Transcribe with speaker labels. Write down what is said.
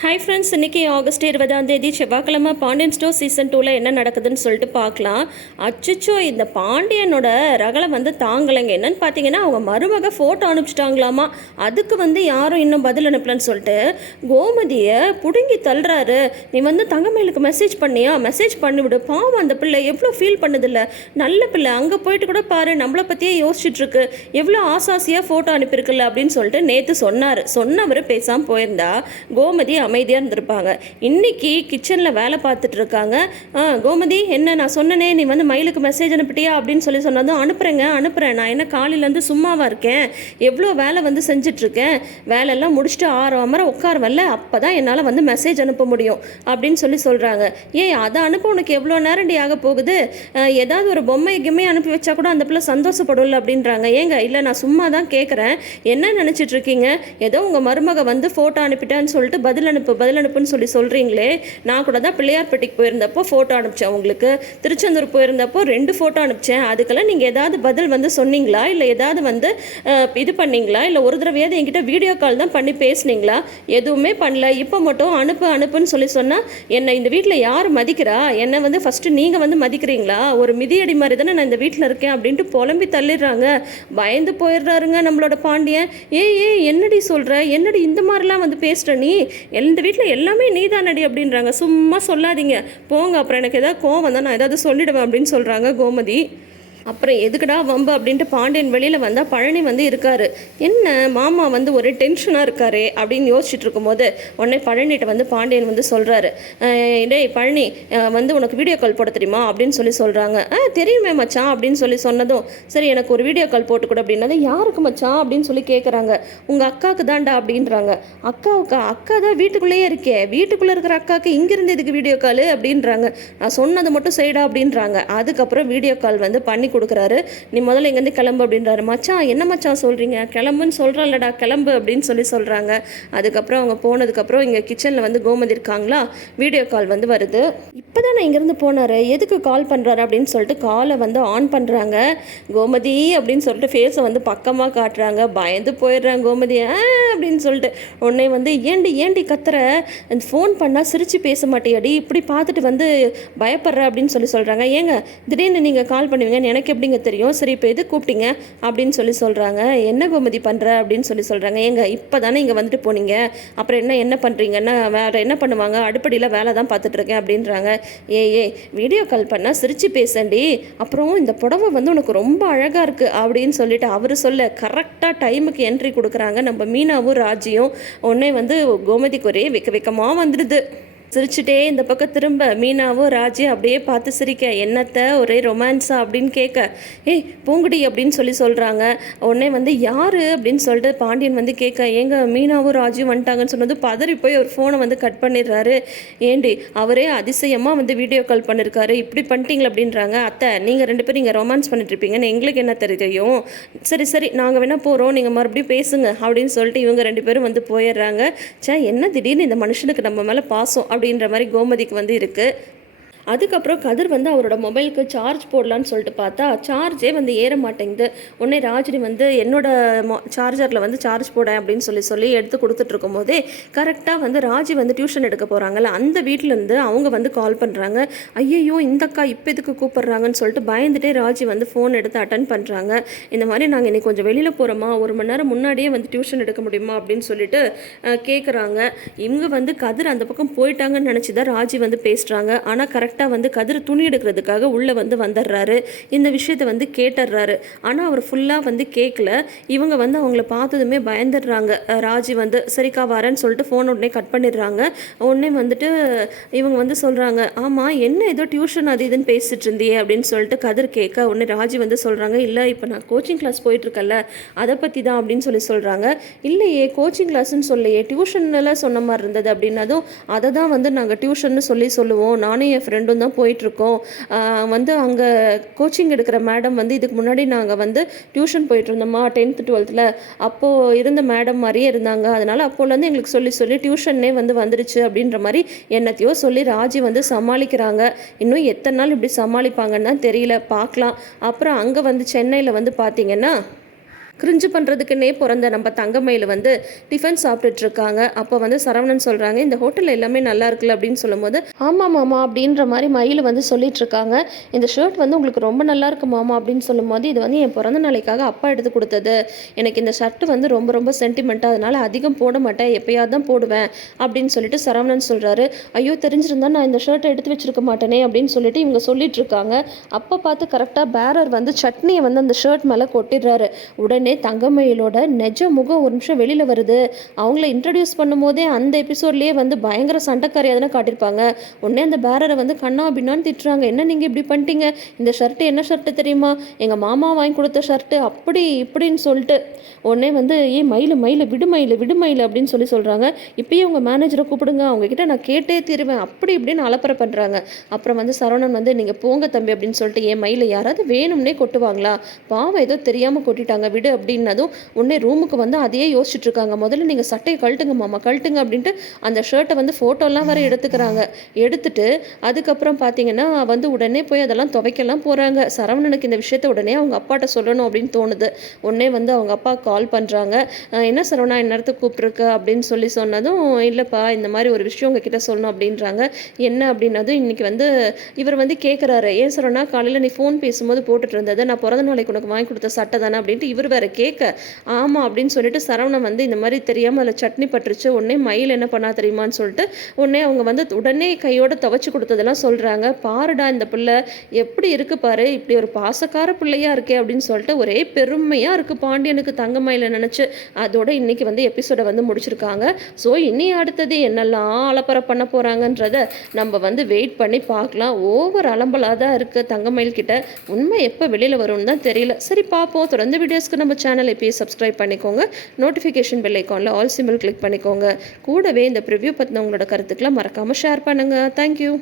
Speaker 1: Hi friends இன்றைக்கி August இருபதாம் தேதி செவ்வாய்க்கிழமை பாண்டியன் ஸ்டோர் சீசன் டூவில் என்ன நடக்குதுன்னு சொல்லிட்டு பார்க்கலாம். அச்சச்சோ இந்த பாண்டியனோட ரகலை வந்து தாங்கலைங்க. என்னன்னு பார்த்தீங்கன்னா அவங்க மருமக ஃபோட்டோ அனுப்பிச்சிட்டாங்களாமா. அதுக்கு வந்து யாரும் இன்னும் பதில் அனுப்பலன்னு சொல்லிட்டு கோமதியை பிடுங்கி தள்ளுறாரு. நீ வந்து தங்கமேலுக்கு மெசேஜ் பண்ணியா? மெசேஜ் பண்ணிவிடு. பாவம் அந்த பிள்ளை எவ்வளோ ஃபீல் பண்ணதில்ல. நல்ல பிள்ளை அங்கே போயிட்டு கூட பாரு. நம்மளை பற்றியே யோசிச்சுட்ருக்கு எவ்வளோ ஆசாசியாக ஃபோட்டோ அனுப்பியிருக்குல்ல அப்படின்னு சொல்லிட்டு நேற்று சொன்னார். சொன்னவர் பேசாமல் போயிருந்தா கோமதி அமைதியாக இருந்திருப்பாங்க. இன்றைக்கி கிச்சனில் வேலை பார்த்துட்டு இருக்காங்க. ஆ கோமதி என்ன நான் சொன்னனே நீ வந்து மயிலுக்கு மெசேஜ் அனுப்பிட்டியா அப்படின்னு சொல்லி சொன்னதும் அனுப்புகிறேங்க அனுப்புகிறேன் நான் என்ன காலையிலேருந்து சும்மாவாக இருக்கேன்? எவ்வளோ வேலை வந்து செஞ்சிட்ருக்கேன்? வேலையெல்லாம் முடிச்சுட்டு ஆறு அமர உட்காருவல்ல அப்போ தான் என்னால் வந்து மெசேஜ் அனுப்ப முடியும் அப்படின்னு சொல்லி சொல்கிறாங்க ஏய் அதை அனுப்ப உனக்கு எவ்வளோ நேரண்டி ஆக போகுது? ஏதாவது ஒரு பொம்மை கிம்மை அனுப்பி வச்சா கூட அந்த பிள்ளை சந்தோஷப்படும்ல அப்படின்றாங்க. ஏங்க இல்லை நான் சும்மா தான் கேட்குறேன் என்ன நினச்சிட்டு இருக்கீங்க ஏதோ உங்கள் மருமக வந்து ஃபோட்டோ அனுப்பிட்டேன்னு சொல்லிட்டு பதில் அனுப்பு பதில் அனுப்புன்னு சொல்லி சொல்கிறீங்களே நான் கூட தான் பிள்ளையார்பட்டிக்கு போயிருந்தப்போ ஃபோட்டோ அனுப்பிச்சேன் உங்களுக்கு. திருச்செந்தூர் போயிருந்தப்போ ரெண்டு ஃபோட்டோ அனுப்பிச்சேன். அதுக்கெல்லாம் நீங்கள் ஏதாவது பதில் வந்து சொன்னீங்களா? இல்லை ஏதாவது வந்து இது பண்ணீங்களா? இல்லை ஒரு தடவையாவது என்கிட்ட வீடியோ கால் தான் பண்ணி பேசுனீங்களா? எதுவுமே பண்ணல. இப்போ மட்டும் அனுப்பு அனுப்புன்னு சொல்லி சொன்னால் என்னை இந்த வீட்டில் யார் மதிக்கிறா? என்னை வந்து ஃபஸ்ட்டு நீங்கள் வந்து மதிக்கிறீங்களா? ஒரு மிதியடி மாதிரி தானே நான் இந்த வீட்டில் இருக்கேன் அப்படின்ட்டு புலம்பி தள்ளிடுறாங்க. பயந்து போயிடுறாருங்க நம்மளோட பாண்டியன். ஏ ஏ என்னடி சொல்கிற என்னடி இந்த மாதிரிலாம் வந்து பேசுகிற நீ? இந்த வீட்டில் எல்லாமே நீ தானடி அப்படின்றாங்க. சும்மா சொல்லாதீங்க. போங்க அப்புறம் எனக்கு ஏதாவது கோவம் தான் நான் ஏதாவது சொல்லிடுவேன் அப்படின்னு சொல்கிறாங்க கோமதி. அப்புறம் எதுக்குடா வம்பு அப்படின்ட்டு பாண்டியன் வெளியில் வந்தால் பழனி வந்து இருக்காரு. என்ன மாமா வந்து ஒரே டென்ஷனாக இருக்காரு அப்படின்னு யோசிச்சுட்டு இருக்கும்போது உடனே பழனிகிட்ட வந்து பாண்டியன் வந்து சொல்கிறாரு டேய் பழனி வந்து உனக்கு வீடியோ கால் போட தெரியுமா அப்படின்னு சொல்லி சொல்கிறாங்க ஆ தெரியுமே மச்சான் அப்படின்னு சொல்லி சொன்னதும் சரி எனக்கு ஒரு வீடியோ கால் போட்டு கொடு அப்படின்னது யாருக்கு மச்சான் அப்படின்னு சொல்லி கேட்குறாங்க உங்கள் அக்காவுக்கு தான்டா அப்படின்றாங்க. அக்காவுக்கா? அக்கா தான் வீட்டுக்குள்ளேயே இருக்கே. வீட்டுக்குள்ளே இருக்கிற அக்காவுக்கு இங்கேருந்து எதுக்கு வீடியோ கால் அப்படின்றாங்க. நான் சொன்னது மட்டும் செய்டா அப்படின்றாங்க. அதுக்கப்புறம் வீடியோ கால் வந்து பண்ணி கொடுக்குறாரு. நீ முதல்ல இங்கேருந்து கிளம்பு அப்படின்றாரு. மச்சான் என்ன மச்சான் சொல்கிறீங்க கிளம்புன்னு சொல்கிறல்லடா கிளம்பு அப்படின்னு சொல்லி சொல்கிறாங்க அதுக்கப்புறம் அவங்க போனதுக்கப்புறம் இங்கே கிச்சனில் வந்து கோமதி இருக்காங்களா? வீடியோ கால் வந்து வருது. இப்போ தான் நான் இங்கேருந்து போனார்? எதுக்கு கால் பண்ணுறாரு அப்படின்னு சொல்லிட்டு காலை வந்து ஆன் பண்ணுறாங்க கோமதி அப்படின்னு சொல்லிட்டு ஃபேஸை வந்து பக்கமாக காட்டுறாங்க. பயந்து போயிடுறாங்க கோமதி. ஆ அப்படின்னு சொல்லிட்டு உடனே வந்து ஏண்டி ஏண்டி கத்துற? ஃபோன் பண்ணால் சிரித்து பேச மாட்டேயாடி? இப்படி பார்த்துட்டு வந்து பயப்படுற அப்படின்னு சொல்லி சொல்கிறாங்க ஏங்க திடீர்னு நீங்கள் கால் பண்ணுவீங்கன்னு எனக்கு எப்படிங்க தெரியும்? சரி இப்போ எது கூப்பிட்டீங்க? அப்படின்னு சொல்லி சொல்கிறாங்க என்ன கோமதி பண்ணுற அப்படின்னு சொல்லி சொல்கிறாங்க ஏங்க இப்போ தானே இங்கே வந்துட்டு போனீங்க? அப்புறம் என்ன என்ன பண்ணுறீங்கன்னா வேறு என்ன பண்ணுவாங்க? அடுப்படியில் வேலை தான் பார்த்துட்ருக்கேன் அப்படின்றாங்க. ஏ ஏ வீடியோ கால் பண்ணால் சிரித்து பேசண்டி. அப்புறம் இந்த புடவை வந்து உனக்கு ரொம்ப அழகாக இருக்குது அப்படின்னு சொல்லிட்டு அவர் சொல்ல கரெக்டாக டைமுக்கு என்ட்ரி கொடுக்குறாங்க நம்ம மீனாவும். ராஜியும் உடனே வந்து கோமதிக்கு ஒரே வெக்க வெக்கமாக வந்துடுது. சிரிச்சுட்டே இந்த பக்கம் திரும்ப மீனாவும் ராஜி அப்படியே பார்த்து சிரிக்க என்னத்த ஒரே ரொமான்ஸா? அப்படின்னு கேட்க ஏய் பூங்குடி அப்படின்னு சொல்லி சொல்கிறாங்க உடனே வந்து யார்? அப்படின்னு சொல்லிட்டு பாண்டியன் வந்து கேட்க ஏங்க மீனாவும் ராஜியும் வந்துட்டாங்கன்னு சொன்னது பதறி போய் ஒரு ஃபோனை வந்து கட் பண்ணிடுறாரு. ஏண்டி அவரே அதிசயமாக வந்து வீடியோ கால் பண்ணியிருக்காரு இப்படி பண்ணிட்டீங்களா அப்படின்றாங்க. அத்தை நீங்கள் ரெண்டு பேரும் இங்கே ரொமான்ஸ் பண்ணிட்டுருப்பீங்கன்னு எங்களுக்கு என்ன தெரியும்? சரி சரி நாங்கள் வேணால் போகிறோம் நீங்கள் மறுபடியும் பேசுங்க அப்படின்னு சொல்லிட்டு இவங்க ரெண்டு பேரும் வந்து போயிடுறாங்க. சே என்ன திடீர்னு இந்த மனுஷனுக்கு நம்ம மேலே பாசம்? அப்படின்ற மாதிரி கோமதிக்கு வந்து இருக்குது அதுக்கப்புறம் கதிர் வந்து அவரோட மொபைலுக்கு சார்ஜ் போடலான்னு சொல்லிட்டு பார்த்தா சார்ஜே வந்து ஏற மாட்டேங்குது. உடனே ராஜினி வந்து என்னோட சார்ஜரில் வந்து சார்ஜ் போட அப்படின்னு சொல்லி சொல்லி எடுத்து கொடுத்துட்டு இருக்கும்போதே கரெக்டாக வந்து ராஜி வந்து டியூஷன் எடுக்க போகிறாங்கல்ல அந்த வீட்டிலேருந்து அவங்க வந்து கால் பண்ணுறாங்க ஐயையோ இந்த அக்கா இப்போ எதுக்கு கூப்பிட்றாங்கன்னு சொல்லிட்டு பயந்துட்டே ராஜி வந்து ஃபோன் எடுத்து அட்டன் பண்ணுறாங்க இந்த மாதிரி நாங்கள் இன்னைக்கு கொஞ்சம் வெளியில் போகிறோமா ஒரு மணி நேரம் முன்னாடியே வந்து டியூஷன் எடுக்க முடியுமா? அப்படின்னு சொல்லிட்டு கேட்குறாங்க இவங்க வந்து கதிர் அந்த பக்கம் போயிட்டாங்கன்னு நினச்சி தான் ராஜி வந்து பேசுகிறாங்க ஆனால் கரெக்ட் கரெக்டாக வந்து கதிர் துணி எடுக்கிறதுக்காக உள்ளே வந்து வந்துடுறாரு. இந்த விஷயத்தை வந்து கேட்டுடுறாரு. ஆனால் அவர் ஃபுல்லாக வந்து கேட்கல இவங்க வந்து அவங்கள பார்த்ததுமே பயந்துடுறாங்க. ராஜி வந்து சரிக்கா வரேன்னு சொல்லிட்டு ஃபோன் உடனே கட் பண்ணிடுறாங்க. உடனே வந்துட்டு இவங்க வந்து சொல்கிறாங்க ஆமாம் என்ன ஏதோ டியூஷன் அது இதுன்னு பேசிகிட்டு இருந்தியே? அப்படின்னு சொல்லிட்டு கதிர் கேட்க உடனே ராஜி வந்து சொல்கிறாங்க இல்லை இப்போ நான் கோச்சிங் கிளாஸ் போயிட்டுருக்கல அதை பற்றி தான் அப்படின்னு சொல்லி சொல்கிறாங்க இல்லையே கோச்சிங் கிளாஸ்ன்னு சொல்லையே டியூஷன்லாம் சொன்ன மாதிரி இருந்தது அப்படின்னதும் அதை தான் வந்து நாங்கள் டியூஷன்னு சொல்லி சொல்லுவோம். நானும் என் ரெண்டும் தான் போயிட்டுருக்கோம். வந்து அங்கே கோச்சிங் எடுக்கிற மேடம் வந்து இதுக்கு முன்னாடி நாங்கள் வந்து டியூஷன் போயிட்டு இருந்தோமா டென்த்து டுவெல்த்தில் அப்போது இருந்த மேடம் மாதிரியே இருந்தாங்க. அதனால் அப்போலேருந்து எங்களுக்கு சொல்லி சொல்லி டியூஷன்னே வந்து வந்துடுச்சு அப்படின்ற மாதிரி என்னத்தையோ சொல்லி ராஜி வந்து சமாளிக்கிறாங்க. இன்னும் எத்தனை நாள் இப்படி சமாளிப்பாங்கன்னு தான் தெரியல. பார்க்கலாம். அப்புறம் அங்கே வந்து சென்னையில் வந்து பார்த்தீங்கன்னா கிரிஞ்சு பண்ணுறதுக்குன்னே பிறந்த நம்ம தங்கமயில் வந்து டிஃபன் சாப்பிட்டுட்டு இருக்காங்க அப்போ வந்து சரவணன் சொல்கிறாங்க இந்த ஹோட்டலில் எல்லாமே நல்லா இருக்குல்ல? அப்படின்னு சொல்லும்போது ஆமாம் மாமா அப்படின்ற மாதிரி மயில் வந்து சொல்லிட்டு இருக்காங்க இந்த ஷர்ட் வந்து உங்களுக்கு ரொம்ப நல்லா இருக்கு மாமா அப்படின்னு சொல்லும்போது இது வந்து என் பிறந்த நாளைக்காக அப்பா எடுத்து கொடுத்தது. எனக்கு இந்த ஷர்ட் வந்து ரொம்ப ரொம்ப சென்டிமெண்ட்டாக அதனால அதிகம் போட மாட்டேன் எப்பயாவது தான் போடுவேன் அப்படின்னு சொல்லிட்டு சரவணன் சொல்கிறாரு ஐயோ தெரிஞ்சிருந்தா நான் இந்த ஷர்ட்டை எடுத்து வச்சிருக்க மாட்டேனே அப்படின்னு சொல்லிட்டு இவங்க சொல்லிட்டு இருக்காங்க அப்போ பார்த்து கரெக்டாக பேரர் வந்து சட்னியை வந்து அந்த ஷர்ட் மேலே கொட்டிடுறாரு. உடனே உடனே தங்கமயிலோட நெஜ முகம் ஒரு நிமிஷம் வெளியில் வருது. அவங்கள இன்ட்ரடியூஸ் பண்ணும்போதே அந்த எபிசோட்லேயே வந்து பயங்கர சண்டைக்காரியாக தானே காட்டியிருப்பாங்க. உடனே அந்த பேரரை வந்து கண்ணா அப்படின்னான்னு திட்டுறாங்க. என்ன நீங்கள் இப்படி பண்ணிட்டீங்க? இந்த ஷர்ட்டு என்ன ஷர்ட்டு தெரியுமா? எங்கள் மாமா வாங்கி கொடுத்த ஷர்ட்டு அப்படி இப்படின்னு சொல்லிட்டு. உடனே வந்து ஏ மயில் மயில் விடு மயில் விடு மயில் அப்படின்னு சொல்லி சொல்கிறாங்க இப்பயும் உங்கள் மேனேஜரை கூப்பிடுங்க. அவங்கக்கிட்ட நான் கேட்டே தீருவேன். அப்படி இப்படின்னு அலப்பறை பண்ணுறாங்க அப்புறம் வந்து சரவணன் வந்து நீங்கள் போங்க தம்பி அப்படின்னு சொல்லிட்டு என் மயில் யாராவது வேணும்னே கொட்டுவாங்களா? பாவம் ஏதோ தெரியாமல் கொட்டிட்டாங்க. விடு அப்படின்னதும் உடனே ரூமுக்கு வந்து அதையே யோசிச்சுட்டு இருக்காங்க முதல்ல நீங்கள் சட்டையை கழட்டுங்க மாமா கழட்டுங்க அப்படின்ட்டு அந்த ஷர்ட்டை வந்து ஃபோட்டோலாம் வர எடுத்துக்கிறாங்க. எடுத்துட்டு அதுக்கப்புறம் பார்த்தீங்கன்னா வந்து உடனே போய் அதெல்லாம் துவைக்கலாம் போகிறாங்க சரவணனுக்கு இந்த விஷயத்த உடனே அவங்க அப்பாட்ட சொல்லணும் அப்படின்னு தோணுது. உடனே வந்து அவங்க அப்பா கால் பண்ணுறாங்க என்ன சரவணா இந்நேரத்துக்கு கூப்பிட்ருக்க அப்படின்னு சொல்லி சொன்னதும் இல்லைப்பா இந்த மாதிரி ஒரு விஷயம் உங்ககிட்ட சொல்லணும் அப்படின்றாங்க. என்ன? அப்படின்னதும் இன்னைக்கு வந்து இவர் வந்து கேட்குறாரு ஏன் சரவணா காலையில் நீ ஃபோன் பேசும்போது போட்டுட்டு இருந்தது. நான் பிறந்த நாளைக்கு உனக்கு வாங்கி கொடுத்த சட்டை தானே? அப்படின்ட்டு இவர் வேற கேட்க ஆமாம் அப்படின்னு சொல்லிட்டு சரவணன் வந்து இந்த மாதிரி தெரியாமல் அதில் சட்னி பட்டுருச்சு. உடனே மயில் என்ன பண்ணா தெரியுமான்னு சொல்லிட்டு உடனே அவங்க வந்து உடனே கையோட துவச்சி கொடுத்ததெல்லாம் சொல்கிறாங்க பாருடா இந்த பிள்ளை எப்படி இருக்கு பாரு? இப்படி ஒரு பாசக்கார பிள்ளையா இருக்கே அப்படின்னு சொல்லிட்டு ஒரே பெருமையாக இருக்குது பாண்டியனுக்கு தங்கமயில நினச்சி. அதோட இன்னைக்கு வந்து எபிசோடை வந்து முடிச்சிருக்காங்க. ஸோ இனி அடுத்தது என்னெல்லாம் அலப்பறை பண்ண போகிறாங்கன்றத நம்ம வந்து வெயிட் பண்ணி பார்க்கலாம். ஓவர் அலம்பலாக தான் இருக்குது தங்கமயில் கிட்ட. உண்மை எப்போ வெளியில் வரும்னு தான் தெரியல. சரி பார்ப்போம். தொடர்ந்து வீடியோஸ்க்கு நம்ம நம்ம சேனல் இப்போயே சப்ஸ்கிரைப் பண்ணிக்கோங்க. நோட்டிஃபிகேஷன் பெல் ஐக்கானில் ஆல் சிம்பிள் கிளிக் பண்ணிக்கோங்க. கூடவே இந்த ப்ரிவ்யூ பற்றின உங்களோட கருத்துக்களை மறக்காமல் ஷேர் பண்ணுங்கள் தேங்க்யூ